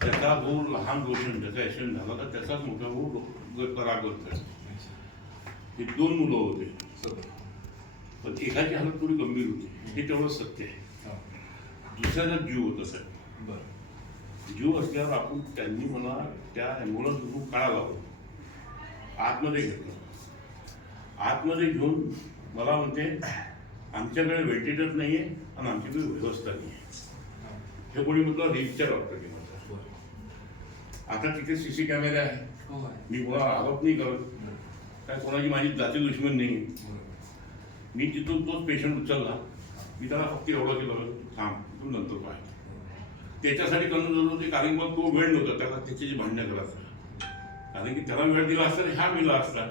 त्याचा जो लहान रोशन त्याचा ॲक्सिडेंट झाला तर त्याचाच मोठा भाऊ परागत आहे. हे 2 मुलं होते, पण एकाची हालत थोडी गंभीर होती, हे तेवढं सत्य आहे. दुसऱ्याचा जीव होता साहेब. जीव असल्यावर आपण त्यांनी मला त्या ॲम्ब्युलन्समधून काढा लावलं, आतमध्ये घेतलं. आतमध्ये घेऊन मला म्हणते आमच्याकडे व्हेंटिलेटर नाही आहे आणि आमच्याकडे व्यवस्था नाही आहे. हे कोणी म्हटलं रिपच्या डॉक्टरने म्हटलं. आता तिथे CC कॅमेरे आहे, मी कोणाला आरोप नाही करत, काय कोणाची माझी जाती दुश्मन नाही आहे. मी तिथून तोच पेशंट उचलला, मी त्याला फक्त एवढं केलं थांब तू नंतर पाय. त्याच्यासाठी करून होते कारण मग तो वेळ नव्हता त्याला त्याची भांडणं करायचं, कारण की त्याला वेळ दिला असता ह्या दिला असता.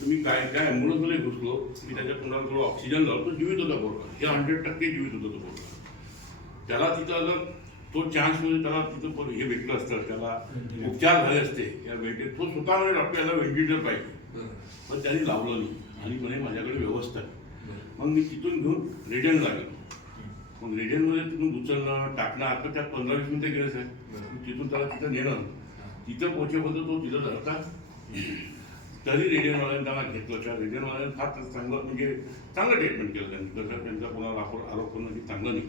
तुम्ही काय काय ॲम्ब्युलन्समध्ये घुसलो, मी त्याच्या तोंडाला थोडं ऑक्सिजन लावतो, जीवित होता पोरगा. हे 100% जीवित होतं तो पोरगा. त्याला तिथं जर तो चान्स म्हणजे त्याला तिथं हे भेटलं असतं, त्याला उपचार झाले असते या भेटेत. तो स्वतः म्हणजे डॉक्टर याला व्हेंटिलेटर पाहिजे, पण त्यांनी लावलं नाही आणि म्हणे माझ्याकडे व्यवस्था आहे. मग मी तिथून घेऊन रेडियनला गेलो. मग रेडियनमध्ये तिथून उचलणं टाकणं आता त्यात 15-20 मिनिटं गेले साहेब. तिथून त्याला तिथं नेणं, तिथं पोहोचेपर्यंत तो तिथं धरता. तरी रेडियनवाल्यांनी त्यांना घेतलं. त्या रेडियनवाल्यांनी फार चांगलं म्हणजे चांगलं ट्रीटमेंट केलं त्यांनी. तसं त्यांचा कोणाला आरोप करणं की चांगलं नाही,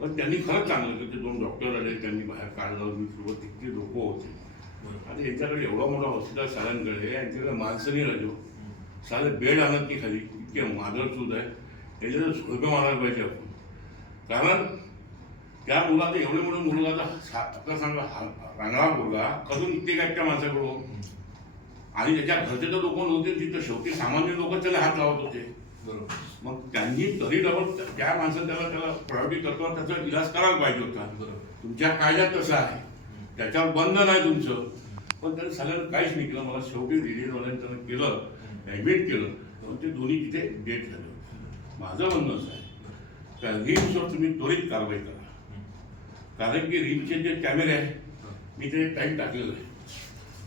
पण त्यांनी खरंच चांगलं केलं. ते 2 डॉक्टर आले, त्यांनी बाहेर काढलं. मी सोबत तिथे लोक होते. आणि यांच्याकडे एवढा मोठा हॉस्पिटल साऱ्यांकडे, यांच्याकडे माणसं नाही राहिलो, सारे बेड आणत नाही खाली, इतके मादर सूद आहे. त्याच्यात झोडपं मारायला पाहिजे आपण. कारण त्या मुलाचं एवढे मोठे मुलगा आता सांगा रांगळा मुलगा कधून निघते काय त्या माणसाकडून. आणि त्याच्या घरचे तर लोक नव्हते तिथं, शेवटी सामान्य लोक त्याला हात लावत होते. मग त्यांनी तरी डबल त्या माणसाला त्याला प्रायोरिटी करतो, त्याचा इलाज करायला पाहिजे होता. तुमच्या कायद्यात तसं आहे, त्याच्यावर बंधन आहे तुमचं, पण त्याने सगळ्यांना काहीच नाही केलं. मला शेवटी रेडियनवाल्याने त्यानं केलं, ॲडमिट केलं, पण ते दोन्ही तिथे डेथ झाले. माझं म्हणणं असं आहे का रिम्सवर तुम्ही त्वरित कारवाई करा. कारण की रिम्सचे जे कॅमेरे आहे मी ते टाईम टाकलेलं आहे.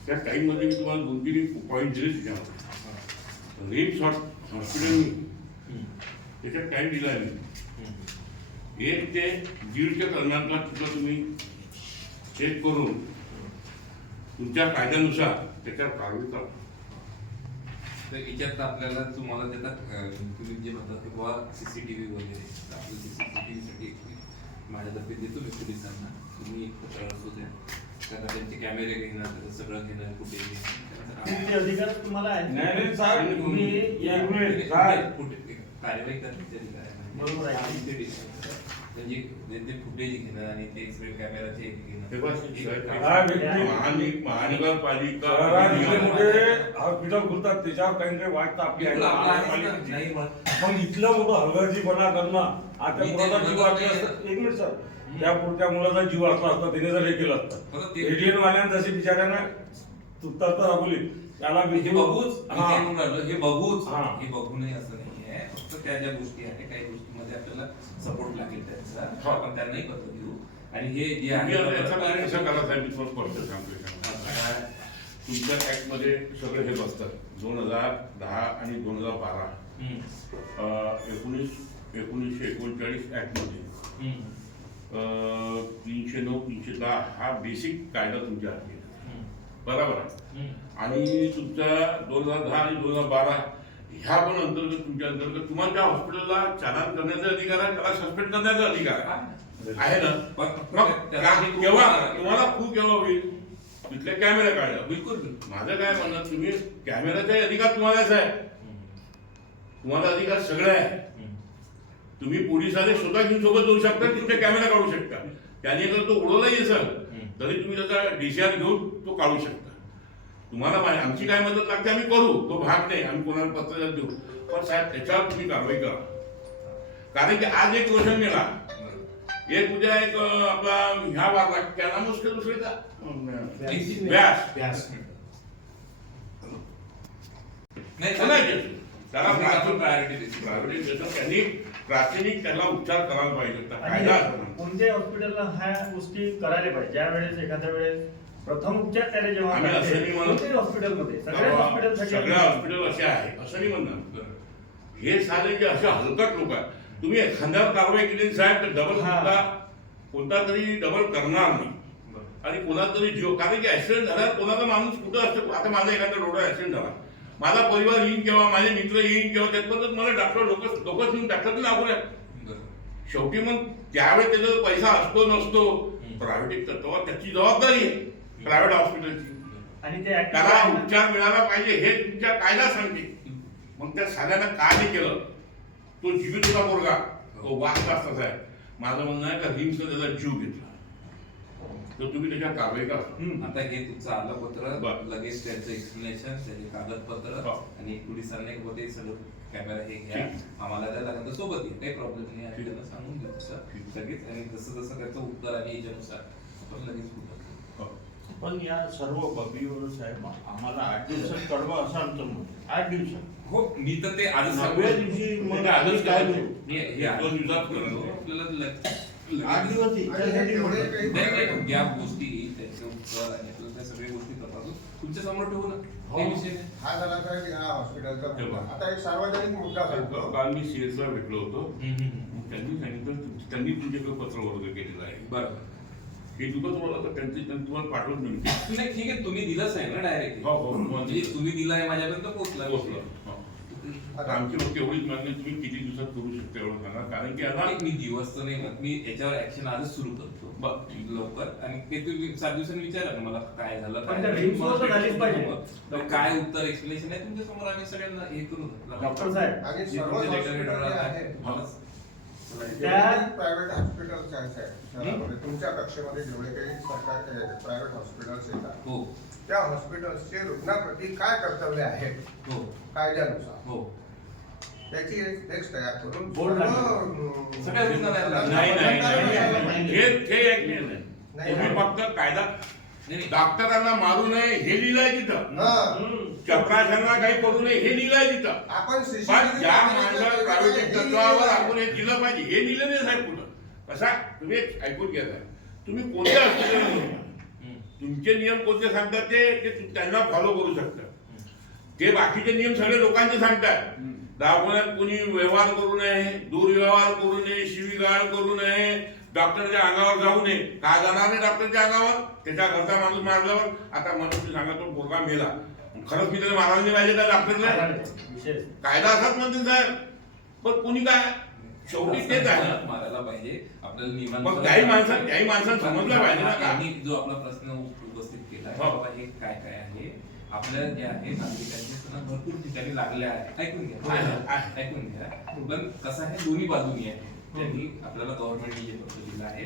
त्या टाईममध्ये मी तुम्हाला 2-3 पॉईंट दिले त्याच्यामध्ये. रिम्स हॉस्पिटलनी त्याच्यात टाईम दिला आहे मी 1 ते 1.5 दरम्यानला. तिथं तुम्ही चेक करून तुमच्या कायद्यानुसार त्याच्यावर कारवाई करा. तर याच्यात आपल्याला तुम्हाला देतात तुम्ही जे म्हणतात की बाबा CCTV वगैरे, आपलं CCTVसाठी माझ्यातर्फे देतो मी पोलिसांना. तुम्ही असू द्या, कारण त्यांचे कॅमेरे घेणार, त्याचं सगळं घेणार, कुठे अधिकार तुम्हाला आहे. नाही साहेब, तुम्ही कार्यवाही करण्याचे अधिकार आहे. बरोबर आहे. म्हणजे फुटेज घेणं आणि ते एक्सरे कॅमेराचे घेणं. महानगरपालिका हॉस्पिटल बोलतात त्याच्यावर काही काही वाटतं आपली. मग इथलं मोठं हलगर्जीपणा करणं. आता मुलाचा जीव वाचला असता, 1 मिनिट सर, त्या मुलाचा जीव वाचला असता त्याने जर हे केलं असतं. रेडियन वाल्यांना जशी बिचाऱ्यांना तुटतात दाखवली त्याला हे बघू नये असं नाही आहे. फक्त त्या ज्या गोष्टी आहेत काही गोष्टीमध्ये आपल्याला सपोर्ट लागेल त्याचा, आपण त्यांनाही करतो देऊ. आणि हे जे आहे कसं करा साहेब, मी तुम्हाला सांगतो. तुमच्या ऍक्टमध्ये सगळे हे बसतात 2010 आणि 2012 1939 ऍक्टमध्ये 309, 310 हा बेसिक कायदा तुमच्या हाती आहे, बरोबर आहे. आणि तुमचा 2010 आणि 2012 ह्या पण अंतर्गत तुमच्या अंतर्गत तुम्हाला त्या हॉस्पिटलला चालान करण्याचा अधिकार आहे, त्याला सस्पेंड करण्याचा अधिकार आहे ना. मग केव्हा तुम्हाला खूप केव्हा होईल तिथले कॅमेरा काढला. बिलकुल माझं काय म्हणणं, तुम्ही कॅमेराचा अधिकार तुम्हालाच आहे, तुम्हाला अधिकार सगळे आहे. तुम्ही पोलिसांनी स्वतः घेऊन सोबत जाऊ शकता, तुमचे कॅमेरा काढू शकता. त्याने जर तो उडवलाही असेल तरी तुम्ही त्याचा DCR घेऊन तो काढू शकता. तुम्हाला आमची काय मदत लागते आम्ही करू, तो भाग नाही, आम्ही कोणाला पत्र देऊ. पण साहेब त्याच्यावर तुम्ही कारवाई करा. कारण की आज एक रोशन गेला, एक उद्या एक आपला ह्या वारला त्याला मुश्किल दुसरीचा व्यास त्याला प्रायोरिटी देतो. त्यांनी प्राथमिक त्याला उपचार करायला पाहिजे. कायदा कोणत्याही हॉस्पिटलला ह्या गोष्टी करायला पाहिजे. ज्या वेळेस एखाद्या वेळेस प्रथम उपचार त्याला जेव्हा हॉस्पिटलमध्ये सगळ्या हॉस्पिटल असे आहे असं नाही म्हणणार. हे सारे जे असे हलकट लोक आहेत, तुम्ही एखाद्यावर कारवाई केली साहेब तर डबल कोणता तरी डबल करणार नाही. आणि कोणाचा तरी जीव, कारण की ऍक्सिडेंट झाला कोणाचा माणूस कुठं असतो. आता माझा एखादा रोडवर ऍक्सिडेंट झाला, माझा परिवार येईन केव्हा, माझे मित्र येईन केव्हा, त्यातपर्यंत मला डॉक्टर लोकच येऊन डॉक्टरचं नाव आहे. शेवटी मग त्यावेळेस त्याचा पैसा असतो नसतो, प्रायव्हेट तत्वावर त्याची जबाबदारी आहे प्रायव्हेट हॉस्पिटलची. आणि ते त्याला उपचार मिळाला पाहिजे हे तुमच्या कायदा सांगते. मग त्या साध्यानं काय नाही केलं, तो जीवित होता पोरगा, तो वाचला असताच आहे. माझं म्हणणं आहे का हिंसनं त्याचा जीव घेतला तर तुम्ही त्याच्यावर कारवाई करा. आता हे तुमचं आलं पत्र, बरं. लगेच त्यांचं एक्सप्लेनेशन, त्याचे कागदपत्र हो. आणि पोलिसांना होते सगळं कॅमेरा हे घ्या, ठीक. आम्हाला त्या लागेल सोबत येईल, काही प्रॉब्लेम नाही आहे, ठीक. त्यांना सांगून देऊ तसं लगेच. आणि जसं जसं त्याचं उत्तर आणि याच्यानुसार आपण लगेच होतं. हो. पण या सर्व बाबीवर साहेब आम्हाला 8 दिवसात कळवा असं आमचं मत आहे. 8 दिवसात हो, मी तर ते आजच 9व्या दिवशी मग म्हणजे आजच काय करू. करू? हे 2 दिवसात करू. आपल्याला 8 दिवस याच्यासाठी म्हटलं. नाही, या गोष्टी त्याचे उत्तर आणि आपल्याला त्या सगळ्या गोष्टी तपासून तुमच्या समोर ठेवू ना, काही विषय नाही. हा झाला साहेब या हॉस्पिटलचा मुद्दा. तेव्हा. आता एक सार्वजनिक मुद्दा सांगतो. काल मी सीएसला भेटलो होतो. त्यांनी सांगितलं त्यांनी तुमच्याकडे पत्र वर्ग केलेलं आहे. बरं, हे तुला तुम्हाला तर त्यांनी तुम्हाला पाठवून देईल. नाही ठीक आहे, तुम्ही दिलंच आहे ना डायरेक्ट. हो, हो. म्हणजे तुम्ही दिला आहे माझ्यापर्यंत पोहोचला. आता आमची फक्त एवढीच मागणी, तुम्ही किती दिवसात करू शकता एवढं सांगा. कारण की आता मी दिवस तर नाही म्हणत, मी याच्यावर ऍक्शन आजच सुरू करतो लवकर. आणि ते तुम्ही 7 दिवसांनी विचारा ना मला काय झालं, पण त्या रिपोर्ट तर झालीच पाहिजे. मग काय उत्तर एक्सप्लेनेशन आहे तुमच्या समोर, आम्ही सगळ्यांना हे करू. डॉक्टर साहेब आणि जे सर्व तुमचे हॉस्पिटल लेटर जे आहे, आहेत, त्या- प्रायव्हेट हॉस्पिटल्स आहेत शहरामध्ये, तुमच्या कक्षेमध्ये जेवढे काही सरकार प्रायव्हेट हॉस्पिटल्स येतात, हो त्या हॉस्पिटल्सचे रुग्णाप्रती काय कर्तव्य आहेत हो कायद्यानुसार हो. त्याची एक टेक्स्ट तयार करून बोर्ड सर्व, सगळ्या रुग्णालयाला. नाही नाही नाही. हे एक नाही. नाही. तुम्ही फक्त कायदा नाही, नाही. डॉक्टरांना मारू नये हे लिहिलंय तिथं. हं. चपराशांना काही करू नये हे लिहिलंय तिथं. आपण पण ज्या माणसाला प्रायव्हेट तत्वावर आपण हे दिलं पाहिजे हे लिहिलं नाही साहेब कुठं. कसा तुम्ही एक ऐकून घ्या साहेब. तुम्ही कोणत्या हॉस्पिटल तुमचे नियम कोणते सांगतात ते त्यांना फॉलो करू शकता. ते बाकीचे नियम सगळे लोकांचे सांगतात. दवाखान्यात कोणी व्यवहार करू नये, दुर्व्यवहार करू नये, शिवीगाळ करू नये, डॉक्टरच्या अंगावर जाऊ नये. का जाणार नाही डॉक्टरच्या अंगावर? त्याच्या घरचा माणूस मारल्यावर. आता मनुष्य सांगा तो पोरगा मेला, खरंच मी त्याला मारायला नाही पाहिजे त्या डॉक्टरला? विशेष कायदा असाच म्हणते साहेब. पण कुणी काय शेवटी तेच आहे. मारायला पाहिजे आपल्याला नियमांचं- मग त्याही माणसानं समजलं पाहिजे ना का? यांनी जो आपला प्रश्न उपस्थित केला हो. बाबा हे काय काय आहे आपल्याला जे आहे नागरिकांचे सण भरपूर ठिकाणी लागले आहेत. ऐकून घ्या, ऐकून घ्या. पण कसं आहे दोन्ही बाजूनी आहे. त्यांनी आपल्याला गव्हर्नमेंटने जे पत्र दिलं आहे,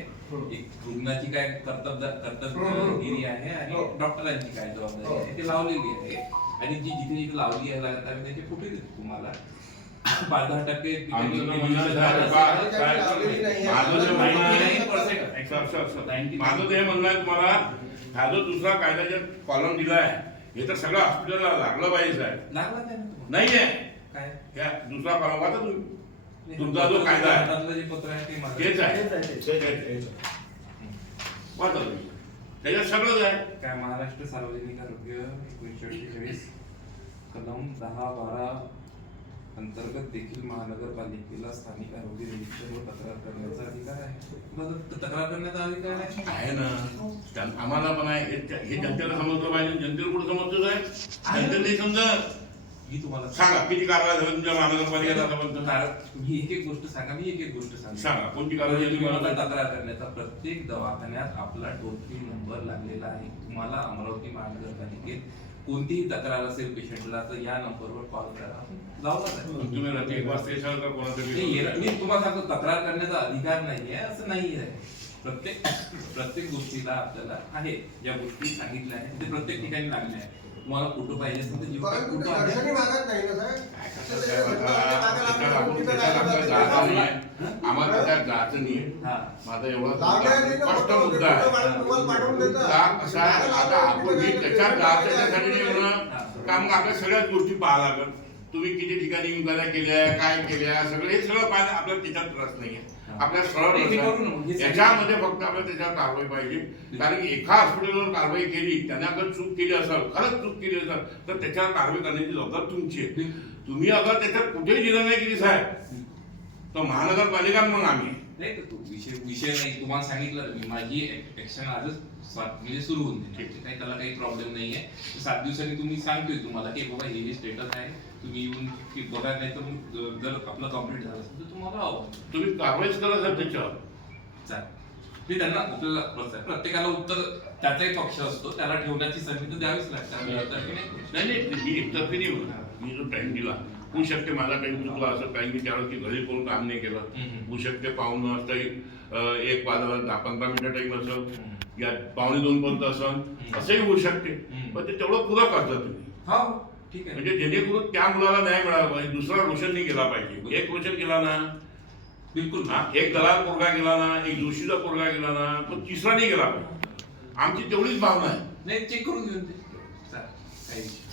एक रुग्णाची काय कर्तव्यगिरी आहे आणि डॉक्टरांची काय जबाबदारी आहे ते लावलेली आहे. आणि जी जिथे जिथे लावली आहे लागत आम्ही त्याचे फोटो देतो तुम्हाला. 5-10% ठिकाणी आमचं म्हणणं आहे साहेब, माझं जे म्हणणं आहे, 90% माझं ते म्हणणं आहे तुम्हाला, हा जो दुसरा कायद्याचा कॉलम दिला आहे हे तर सगळं हॉस्पिटलला लागलं पाहिजे साहेब. लागला काय ना तुम्हाला? नाहीये काय या दुसरा कॉलम वाचा तुम्ही. तुमचा जो कायदा आहे हातातलं जे पत्र आहे ते माझं. तेच आहे. तेच आहे ते. ते- ते- ते- वाचा तुम्ही. त्याच्यात सगळंच आहे. काय महाराष्ट्र सार्वजनिक आरोग्य 1948 कलम 10-12 अंतर्गत देखील महानगरपालिकेला स्थानिक आरोग्य निरीक्षण व तक्रार करण्याचा अधिकार आहे. तुला तक्रार करण्याचा अधिकार आहे. आहे ना, आम्हाला पण आहे. हे जनतेला समजलं पाहिजे. जनतेला कुठं समजतं साहेब? जनतेला नाही समजत. मी तुम्हाला सांगा किती कारवाई झाली तुमच्या महानगरपालिकेत आतापर्यंत? तुम्ही एक एक गोष्ट सांगा, मी एक एक गोष्ट सांगा. सांगा कोणती कारवाई झाली तुम्हाला तुम्हाला? तक्रार करण्याचा प्रत्येक दवाखान्यात आपला टोल फ्री नंबर लागलेला आहे. तुम्हाला अमरावती महानगरपालिकेत कोणतीही तक्रार असेल पेशंटला तर या नंबरवर कॉल करा, लावला जाईल. तुम्ही रात्री 1 वाजता येशाल का कोणाचं मी तुम्हाला सांगतो तक्रार करण्याचा अधिकार नाहीये असं नाही आहे. प्रत्येक गोष्टीला आपल्याला आहे ज्या गोष्टी सांगितल्या आहेत ते प्रत्येक ठिकाणी लागल्या आहेत. तुम्हाला फोटो पाहिजे असेल तर जीव परंतु ते फोटो आहे. दर्शनी मागत नाही ना साहेब. आम्हाला त्याच्यात जायचं नाही. हा. माझा एवढा लागल्या नाही ना स्पष्ट फोटो, मुद्दा आहे. तुम्हाला पाठवून देतात. का कसं आहे, आता आपण हे त्याच्यात जात त्याच्यासाठी नाही होणं का? मग आपल्या सगळ्याच गोष्टी पाहा लागत. तुम्ही किती ठिकाणी इन्क्वायऱ्या केल्या, काय केल्या, सगळं हे सगळं पाहिलं. आपल्याला त्याच्यात रस नाहीये. आपल्या सरळ हे रस करू ना, आहे. हे सगळं- याच्यामध्ये फक्त आपल्याला त्याच्यावर कारवाई पाहिजे. कारण की एका हॉस्पिटलवर कारवाई केली, त्यांना अगर चूक केली असेल, खरंच चूक केली असेल तर त्याच्यावर कारवाई करण्याची जबाबदारी तुमची आहे. तुम्ही अगर त्याच्यात कुठेही दिलं नाही केली साहेब तर महानगरपालिका मग आम्ही नाही तर तो विषय नाही, तुम्हाला सांगितलं ना मी, माझी ऍक्शन आजच म्हणजे सुरू होऊन जाईल. काही त्याला काही प्रॉब्लेम नाहीये. 7 दिवसांनी तुम्ही सांगतोय तुम्हाला की बाबा हे स्टेटस आहे, तुम्ही येऊन की बघा, नाही तर मग जर आपलं कम्प्लीट झालं असेल तर तुम्हाला हवं तुम्ही कारवाईच करा साहेब त्याच्यावर. चालेल. ते त्यांना आपल्याला प्रत्येकाला उत्तर त्याचाही पक्ष असतो, त्याला ठेवण्याची संधी तर द्यावीच लागते. आम्ही एकतर्फी नाही करू शकत. नाही मी एकतर्फी नाही होणार. मी जो टाइम दिला होऊ शकते माझा टाइम चुकला असं काही मी त्यावेळेस की घरी कोण काम नाही केलं. होऊ शकते पाऊण वाजता 1 वाजायला 10-15 मिनिटं टाइम असेल, या 1:45 पर्यंत असेल, असंही होऊ शकते. पण ते तेवढं पुरा करता तुम्ही, हो ठीक आहे. म्हणजे जेणेकरून त्या मुलाला न्याय मिळाला पाहिजे, दुसरा रोशन नाही गेला पाहिजे. एक रोशन केला ना, बिलकुल एक दलाल पोरगा गेला ना, एक जोशीचा पोरगा गेला ना, पण तिसरा नाही गेला पाहिजे. आमची तेवढीच भावना आहे. नाही, चेक करून घेऊन ते चालेल, काही विषय